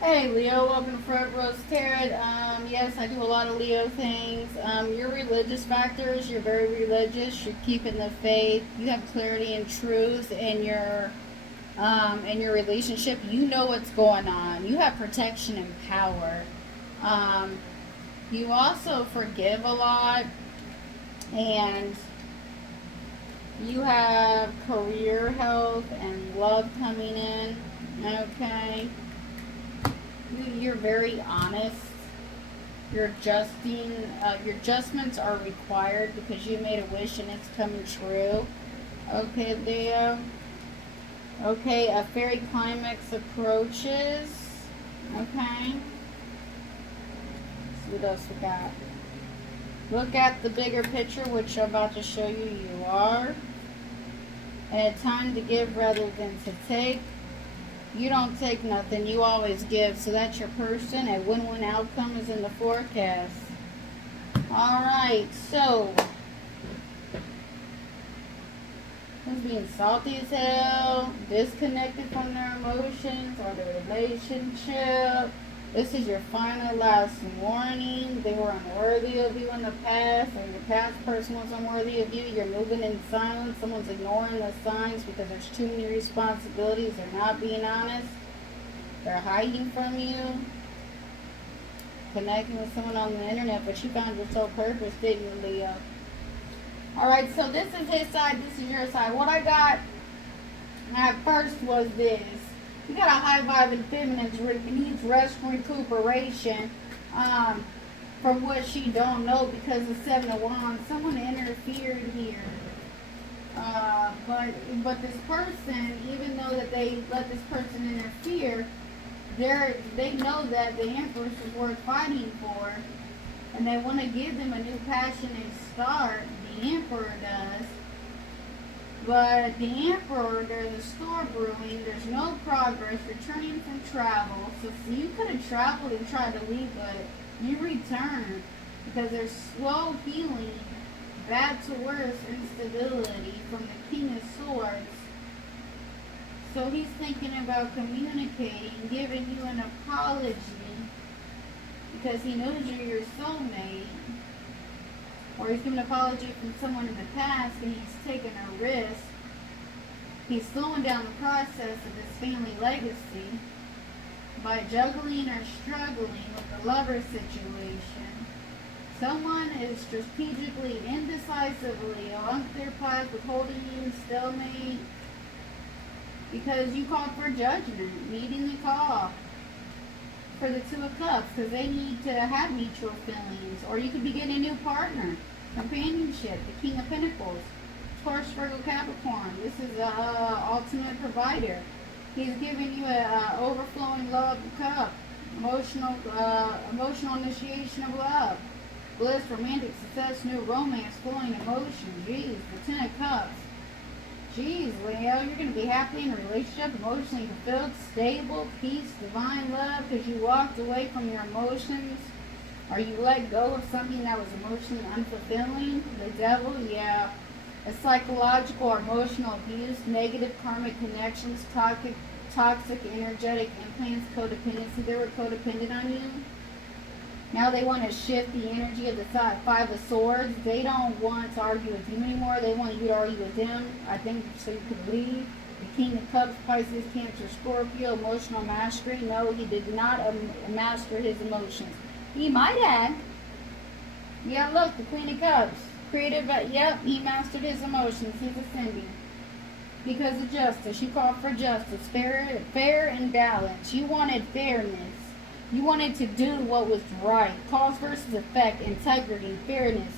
Hey Leo, welcome to Fred Rose Tarot. Yes, I do a lot of Leo things. Your religious factors, you're very religious, you're keeping the faith, you have clarity and truth in your relationship. You know what's going on. You have protection and power. Um, you also forgive a lot, and you have career health and love coming in. Okay. You're very honest. Your adjustments are required because you made a wish and it's coming true. Okay, Leo. Okay, a fairy climax approaches. Okay. Let's see what else we got. Look at the bigger picture, which I'm about to show you. You are. And a time to give rather than to take. You don't take nothing, you always give. So that's your person. A win-win outcome is in the forecast. Alright, so who's being salty as hell, disconnected from their emotions or their relationship. This is your final last warning. They were unworthy of you in the past, or your past person was unworthy of you. You're moving in silence. Someone's ignoring the signs because there's too many responsibilities. They're not being honest. They're hiding from you. Connecting with someone on the internet, but you found your sole purpose, didn't you, Leo? Alright, so this is his side, this is your side. What I got at first was this. You got a high vibe and feminine needs rest and recuperation from what she don't know because the Seven of Wands. Someone interfered here. But this person, even though that they let this person interfere, they know that the Empress is worth fighting for, and they want to give them a new passionate start. The Emperor does. But the Emperor, there's a storm brewing, there's no progress, returning from travel. So you could have traveled and tried to leave, but you returned because there's slow healing, bad to worse instability from the King of Swords. So he's thinking about communicating, giving you an apology because he knows you're your soulmate. Or he's giving an apology from someone in the past and he's taking a risk. He's slowing down the process of his family legacy by juggling or struggling with the lover situation. Someone is strategically, indecisively on their path withholding you, stalemate, because you called for judgment, needing the call for the Two of Cups because they need to have mutual feelings. Or you could be getting a new partner, companionship, the King of Pentacles, Taurus, Virgo, Capricorn. This is the ultimate provider. He's giving you a overflowing love cup, emotional initiation of love, bliss, romantic success, new romance, flowing emotion. Jeez, the Ten of Cups. Jeez, Leo, you're going to be happy in a relationship, emotionally fulfilled, stable, peace, divine love, because you walked away from your emotions, or you let go of something that was emotionally unfulfilling. The devil, yeah. A psychological or emotional abuse, negative karmic connections, toxic energetic implants, codependency. They were codependent on you. Now they want to shift the energy of the Five of Swords. They don't want to argue with you anymore. They want you to argue with them, I think, so you could leave. The King of Cups, Pisces, Cancer, Scorpio, emotional mastery. No, he did not master his emotions. He might have. Yeah, look, the Queen of Cups. Creative, yep, he mastered his emotions. He's ascending. Because of justice. You called for justice. Fair and balance. You wanted fairness. You wanted to do what was right. Cause versus effect, integrity, fairness,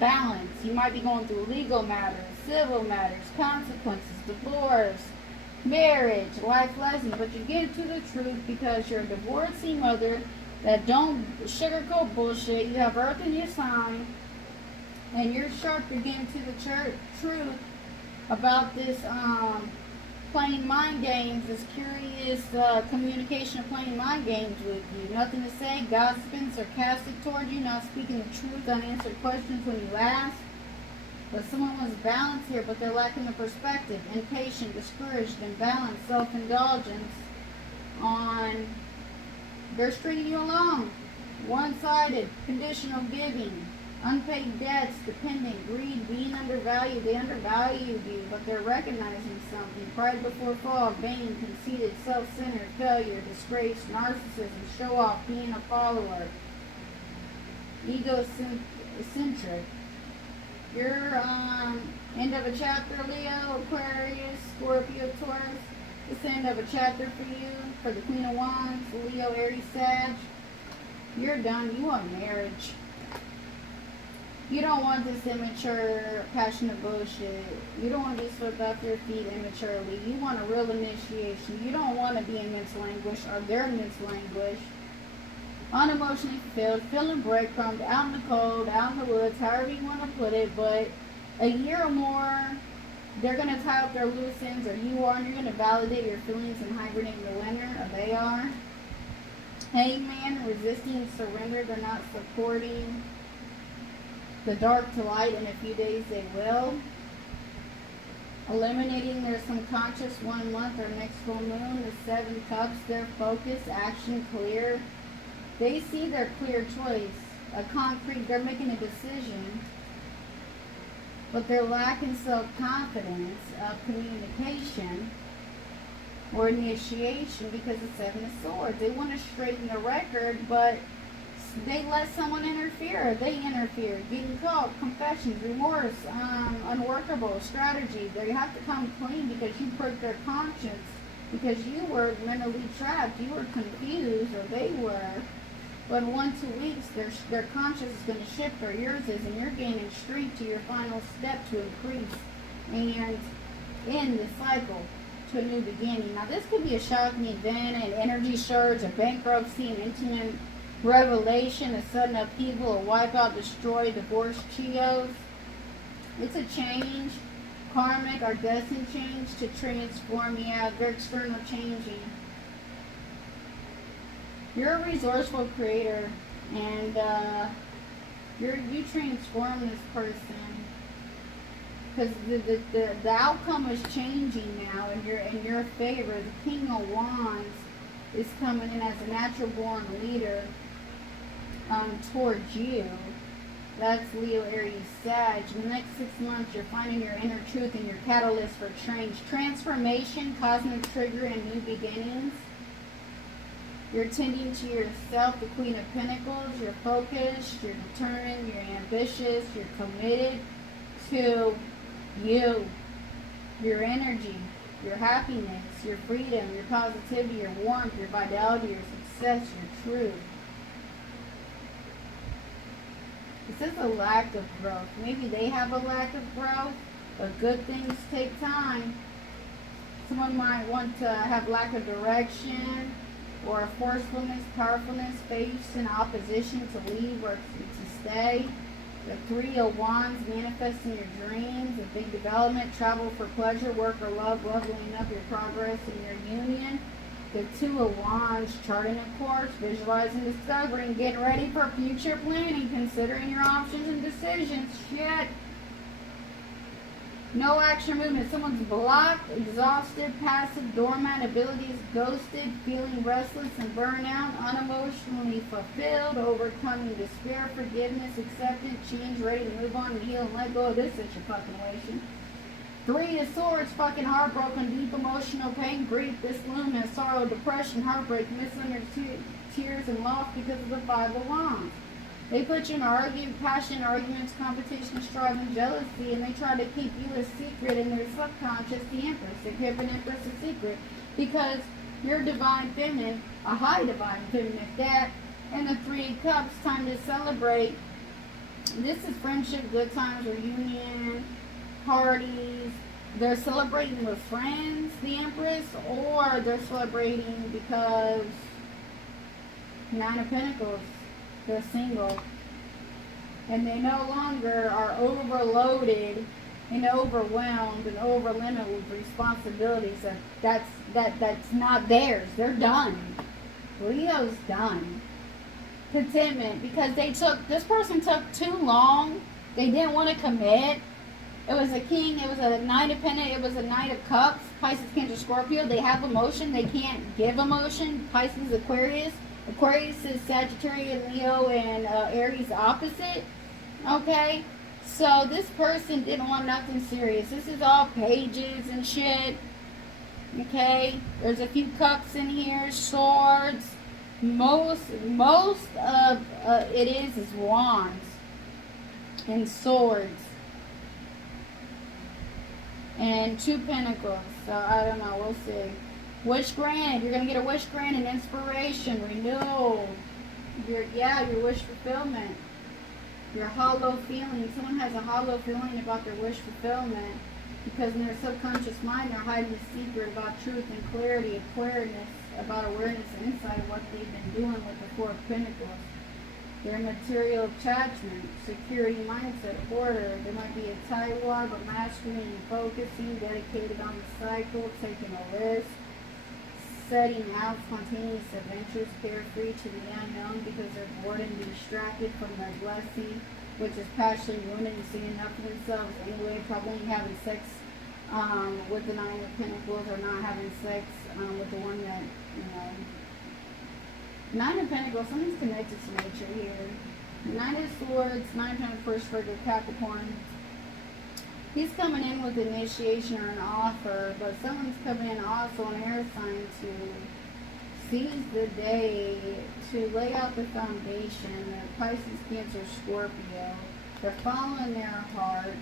balance. You might be going through legal matters, civil matters, consequences, divorce, marriage, life lessons. But you get to the truth because you're a divorcee mother that don't sugarcoat bullshit. You have earth in your sign. And you're sharp. You're getting to the truth about this playing mind games, this curious communication of playing mind games with you. Nothing to say, gossiping, sarcastic toward you, not speaking the truth, unanswered questions when you ask. But someone was balanced here, but they're lacking the perspective. Impatient, discouraged, imbalanced, self-indulgence on They're stringing you along. One-sided, conditional giving, unpaid debts, dependent, greed, being undervalued. They undervalued you, but they're recognizing something. Pride before fall, vain, conceited, self-centered, failure, disgrace, narcissism, show off, being a follower, egocentric. You're end of a chapter, Leo, Aquarius, Scorpio, Taurus. It's the end of a chapter for you, for the Queen of Wands, Leo, Aries, Sag. You're done. You want marriage. You don't want this immature, passionate bullshit. You don't want to be swept off your feet immaturely. You want a real initiation. You don't want to be in mental anguish or they're in mental anguish. Unemotionally fulfilled, feeling breadcrumbed, out in the cold, out in the woods, however you want to put it. But a year or more, they're going to tie up their loose ends, or you are, and you're going to validate your feelings and hibernate in the winter, or they are. Hangman, resisting surrender. They're not supporting the dark to light. In a few days they will. Eliminating their subconscious 1 month or next full moon. The 7 cups, their focus, action clear. They see their clear choice, a concrete, they're making a decision, but they're lacking self-confidence of communication or initiation because of 7 of Swords. They want to straighten the record, but they let someone interfere. They interfere. Getting caught, confessions, remorse, unworkable strategy. They have to come clean because you broke their conscience, because you were mentally trapped. You were confused, or they were. But in 1-2 weeks, their conscience is going to shift, or yours is, and you're gaining strength to your final step to increase and end the cycle to a new beginning. Now, this could be a shocking event, an energy surge, a bankruptcy, an intimate revelation, a sudden upheaval, a wipeout, destroy, divorce, Chios. It's a change, karmic or destined change to transform. Yeah, they're external changing. You're a resourceful creator, and you transform this person because the outcome is changing now in your favor. The King of Wands is coming in as a natural born leader towards you. That's Leo, Aries, Sag. In the next 6 months, you're finding your inner truth and your catalyst for change, transformation, cosmic trigger, and new beginnings. You're tending to yourself, the Queen of Pentacles. You're focused, you're determined, you're ambitious, you're committed to you, your energy, your happiness, your freedom, your positivity, your warmth, your vitality, your success, your truth. This is a lack of growth. Maybe they have a lack of growth, but good things take time. Someone might want to have lack of direction, or forcefulness, powerfulness, face in opposition to leave or to stay. The 3 of Wands, manifesting your dreams, a big development, travel for pleasure, work or love, leveling up your progress in your union. The 2 of Wands, charting a course, visualizing, discovering, getting ready for future planning, considering your options and decisions. Shit. No action movement. Someone's blocked, exhausted, passive, dormant, abilities ghosted, feeling restless and burnout, unemotionally fulfilled, overcoming despair, forgiveness, acceptance, change, ready to move on and heal and let go of this situation. 3 of Swords, fucking heartbroken, deep emotional pain, grief, disloyalment, sorrow, depression, heartbreak, misunderstood, tears, and loss because of the 5 of Wands. They put you in passion, arguments, competition, strife, and jealousy, and they try to keep you a secret in their subconscious, the Empress. They keep an Empress a secret because you're divine feminine, a high divine feminine at that. And the 3 of Cups, time to celebrate. This is friendship, good times, reunion, parties. They're celebrating with friends, the Empress, or they're celebrating because 9 of Pentacles. They're single, and they no longer are overloaded and overwhelmed and overlimited with responsibilities that's not theirs. They're done. Leo's done. Contentment, because this person took too long. They didn't want to commit. It was a king. It was a knight of pentacle. It was a knight of cups. Pisces, Cancer, Scorpio. They have emotion. They can't give emotion. Pisces, Aquarius. Aquarius is Sagittarius, Leo, and Aries opposite. Okay? So this person didn't want nothing serious. This is all pages and shit. Okay? There's a few cups in here. Swords. Most of it is wands and swords. And 2 pentacles. So I don't know. We'll see. Wish granted. You're gonna get a wish granted, inspiration, renewal. Your wish fulfillment. Your hollow feeling. Someone has a hollow feeling about their wish fulfillment because in their subconscious mind they're hiding the secret about truth and clarity, awareness, about awareness and insight of what they've been doing with the 4 of Pentacles. Their material attachment, security mindset, order. There might be a Taiwan, but mastering and focusing, dedicated on the cycle, taking a risk, setting out spontaneous adventures, carefree to the unknown because they're bored and distracted from their blessing, which is passionately women and seeing enough for themselves anyway, probably having sex with the 9 of Pentacles or not having sex with the one that, you know. 9 of Pentacles, something's connected to nature here. 9 of Swords, 9 of Pentacles, first figure, Capricorn. He's coming in with initiation or an offer, but someone's coming in also an air sign to seize the day, to lay out the foundation. They're Pisces, Cancer, Scorpio. They're following their heart,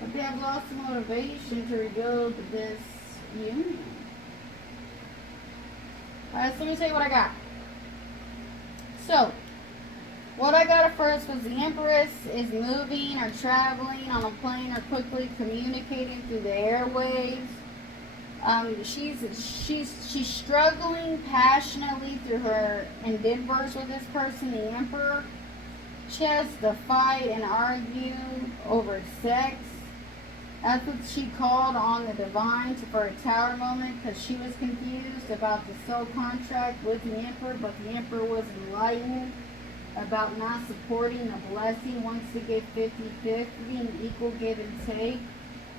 but they have lost the motivation to rebuild this union. Alright, so let me tell you what I got. So, what I got at first was the Empress is moving or traveling on a plane or quickly communicating through the airwaves. She's struggling passionately through her endeavors with this person, the Emperor. She has to fight and argue over sex. That's what she called on the divine for a tower moment because she was confused about the soul contract with the Emperor, but the Emperor was enlightened about not supporting the blessing, wants to give 50-50, an equal give and take,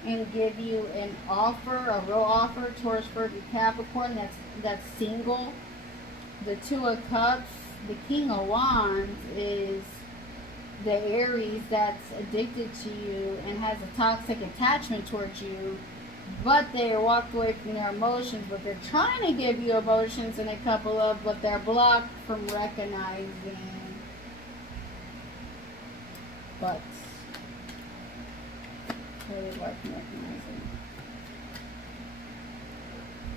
and give you an offer, a real offer, Taurus, Virgo, Capricorn, that's single. The 2 of Cups, the King of Wands is the Aries that's addicted to you and has a toxic attachment towards you, but they walked away from their emotions, but they're trying to give you emotions and a couple of, but they're blocked from recognizing. But really like recognizing.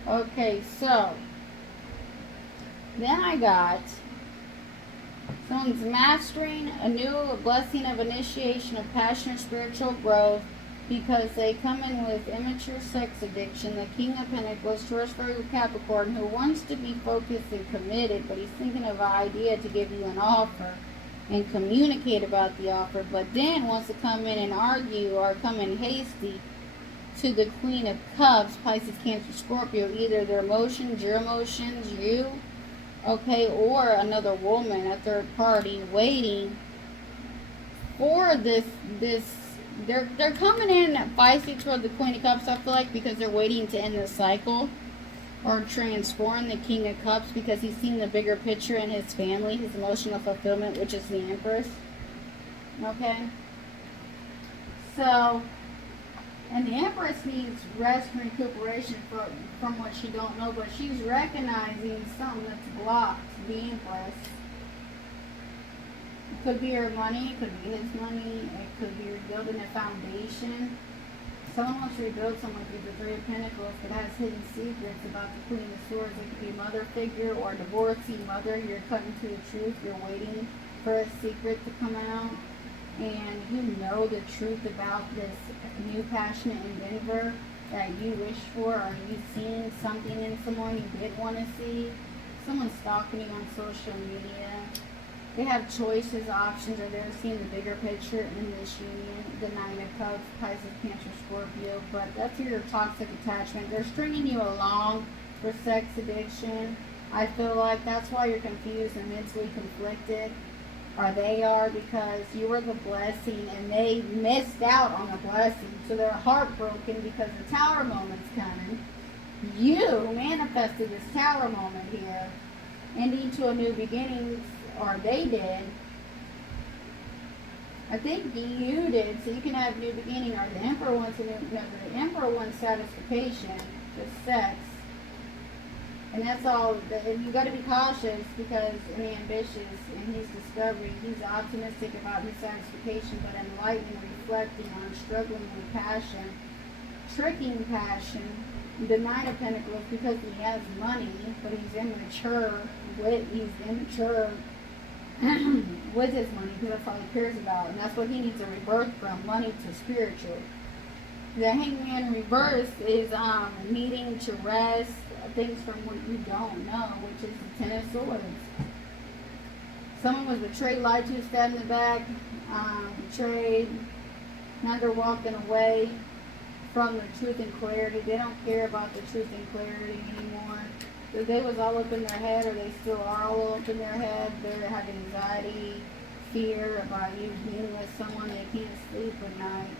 Okay, so then I got someone's mastering a new blessing of initiation of passionate spiritual growth because they come in with immature sex addiction. The King of Pentacles, Taurus, Virgo, Capricorn, who wants to be focused and committed, but he's thinking of an idea to give you an offer and communicate about the offer, but then wants to come in and argue or come in hasty to the Queen of Cups, Pisces, Cancer, Scorpio, either their emotions, your emotions, you, okay, or another woman, a third party, waiting for this. They're coming in feisty toward the Queen of Cups, I feel like, because they're waiting to end the cycle or transform the King of Cups because he's seen the bigger picture in his family, his emotional fulfillment, which is the Empress. Okay? So, and the Empress needs rest and recuperation from what she don't know, but she's recognizing something that's blocked the Empress. It could be her money, it could be his money, it could be rebuilding a foundation. Someone wants to rebuild someone through the 3 of Pentacles that has hidden secrets about the Queen of Swords. It could be a mother figure or a divorcee mother. You're cutting to the truth. You're waiting for a secret to come out. And you know the truth about this new passionate endeavor that you wish for. Are you seeing something in someone you did want to see? Someone's stalking you on social media. They have choices, options, or they're seeing the bigger picture in this union. The 9 of Cups, Pisces, Cancer, Scorpio. But that's your toxic attachment. They're stringing you along for sex addiction. I feel like that's why you're confused and mentally conflicted. or they are, because you were the blessing and they missed out on the blessing. So they're heartbroken because the tower moment's coming. You manifested this tower moment here, ending to a new beginning, or they did. I think you did, so you can have new beginning, or the emperor wants a new, no, the emperor wants satisfaction, just sex. And that's all, and you got to be cautious because, and ambitious in his discovery. He's optimistic about his satisfaction, but enlightened, reflecting on struggling with passion, tricking passion. The Knight of Pentacles, because he has money, but he's immature with his money, because that's all he cares about, and that's what he needs a rebirth from, money to spiritual. The Hangman reverse is needing to rest things from what you don't know, which is the Ten of Swords. Someone was betrayed, lied to, stabbed in the back, betrayed. Now they're walking away from the truth and clarity. They don't care about the truth and clarity anymore. If they was all up in their head, or they still are all up in their head, they have anxiety, fear about you being with someone. They can't sleep at night.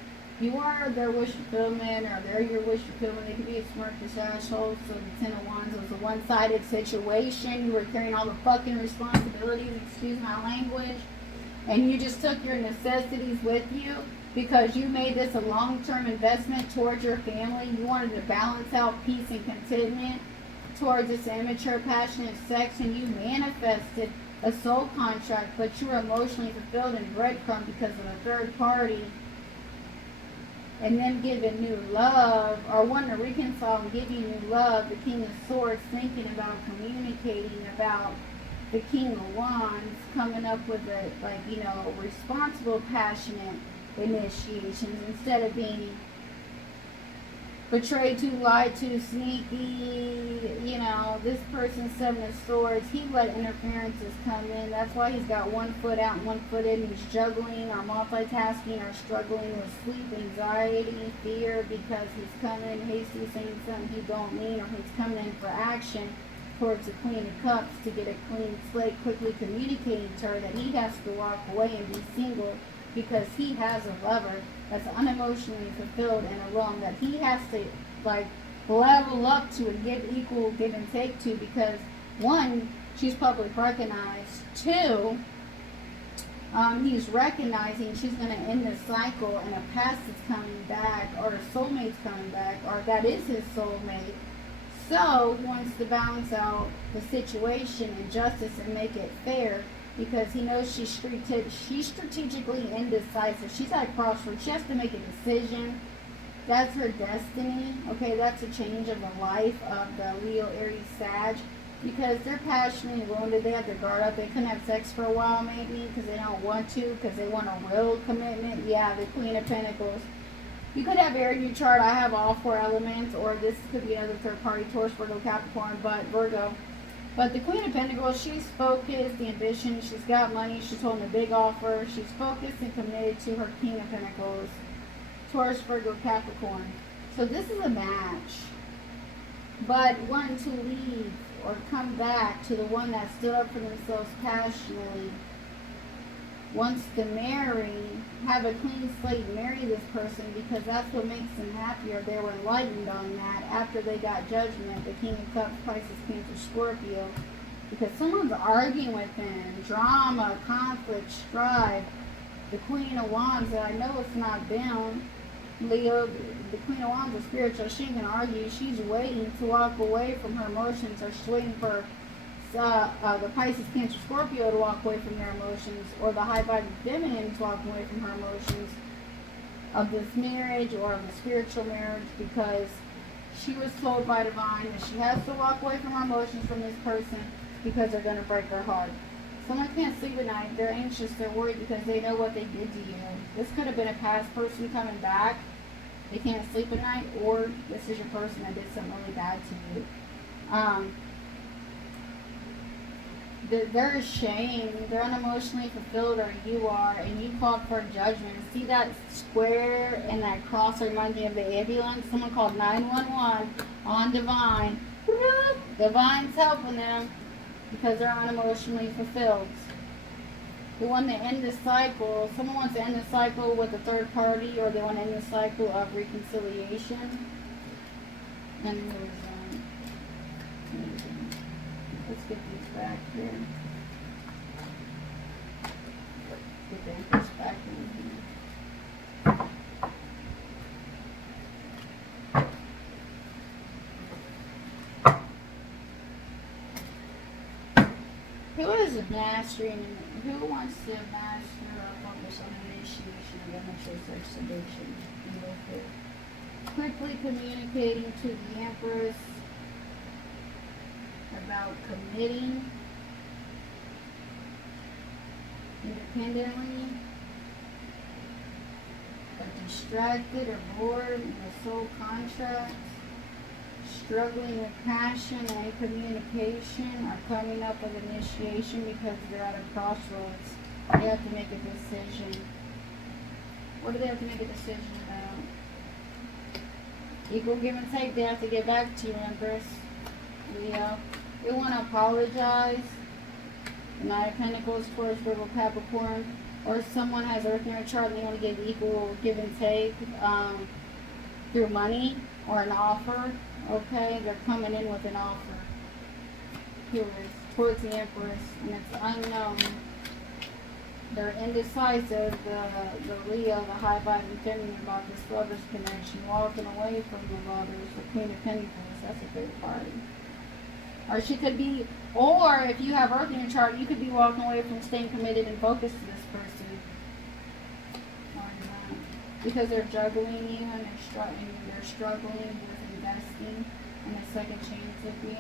You are their wish fulfillment, or they're your wish fulfillment. They could be a smirkish asshole. So the Ten of Wands was a one-sided situation. You were carrying all the fucking responsibilities, excuse my language, and you just took your necessities with you because you made this a long-term investment towards your family. You wanted to balance out peace and contentment towards this immature, passionate sex, and you manifested a soul contract, but you were emotionally fulfilled in breadcrumb because of a third party. And them giving new love, or wanting to reconcile and give you new love. The King of Swords thinking about communicating about the King of Wands, coming up with a, like, you know, responsible, passionate initiations instead of being betrayed to, lied to, sneaky. You know, this person's Seven of Swords. He let interferences come in. That's why he's got one foot out and one foot in. He's juggling or multitasking or struggling with sleep, anxiety, fear, because he's coming in hasty, saying something he don't mean, or he's coming in for action towards the Queen of Cups to get a clean slate, quickly communicating to her that he has to walk away and be single because he has a lover that's unemotionally fulfilled and alone, that he has to, like, level up to and give equal give and take to, because one, she's public recognized. Two, he's recognizing she's going to end this cycle, and a past is coming back, or a soulmate's coming back, or that is his soulmate. So he wants to balance out the situation and justice and make it fair, because he knows she's strategically indecisive. She's at a crossroads. She has to make a decision. That's her destiny. Okay, that's a change of the life of the Leo, Aries, Sag, because they're passionately wounded. They have their guard up. They couldn't have sex for a while, maybe, because they don't want to, because they want a real commitment. Yeah, the Queen of Pentacles. You could have air in your chart. I have all four elements, or this could be another third party, Taurus, Virgo, Capricorn, but Virgo. But the Queen of Pentacles, she's focused, the ambition, she's got money, she's holding a big offer, she's focused and committed to her King of Pentacles, Taurus, Virgo, Capricorn. So this is a match. But wanting to leave or come back to the one that stood up for themselves passionately, wants to marry, have a clean slate, marry this person, because that's what makes them happier. They were enlightened on that after they got judgment. The King of Cups, Pisces, Cancer, Scorpio, because someone's arguing with them, drama, conflict, strife. The Queen of Wands, that I know it's not them, Leo, the Queen of Wands is spiritual. She ain't gonna argue. She's waiting to walk away from her emotions, or she's waiting for the Pisces, Cancer, Scorpio to walk away from their emotions, or the high vibrating feminine to walk away from her emotions of this marriage, or of the spiritual marriage, because she was told by divine that she has to walk away from her emotions from this person, because they're going to break her heart. Someone can't sleep at night. They're anxious. They're worried because they know what they did to you. This could have been a past person coming back. They can't sleep at night, or this is your person that did something really bad to you. They're ashamed, they're unemotionally fulfilled, or you are, and you called for judgment. See that square and that cross reminds me of the ambulance? Someone called 911 on divine. Divine's helping them because they're unemotionally fulfilled. They want to end the cycle. Someone wants to end the cycle with a third party, or they want to end the cycle of reconciliation. And it was, let's get these back here. Get the Empress back in here. Who is mastering? Who wants to master or focus on initiation of amateur sex addiction? Quickly communicating to the Empress about committing independently, but distracted or bored in a soul contract, struggling with passion and communication, are coming up with initiation because they're at a crossroads. They have to make a decision. What do they have to make a decision about? Equal give and take. They have to get back to you, Empress. Leo. They want to apologize. The Knight of Pentacles, Taurus, Virgo, Capricorn. Or someone has Earth in their chart and they want to give equal give and take through money or an offer. Okay, they're coming in with an offer. Here it is, towards the Empress, and it's unknown. They're indecisive, the Leo, the high vibing feminine, about this lover's connection, walking away from the lovers, the Queen of Pentacles. That's a third party. Or she could be, or if you have Earth in your chart, you could be walking away from staying committed and focused to this person. Or not. Because they're juggling you and they're struggling with investing in a second chance with you.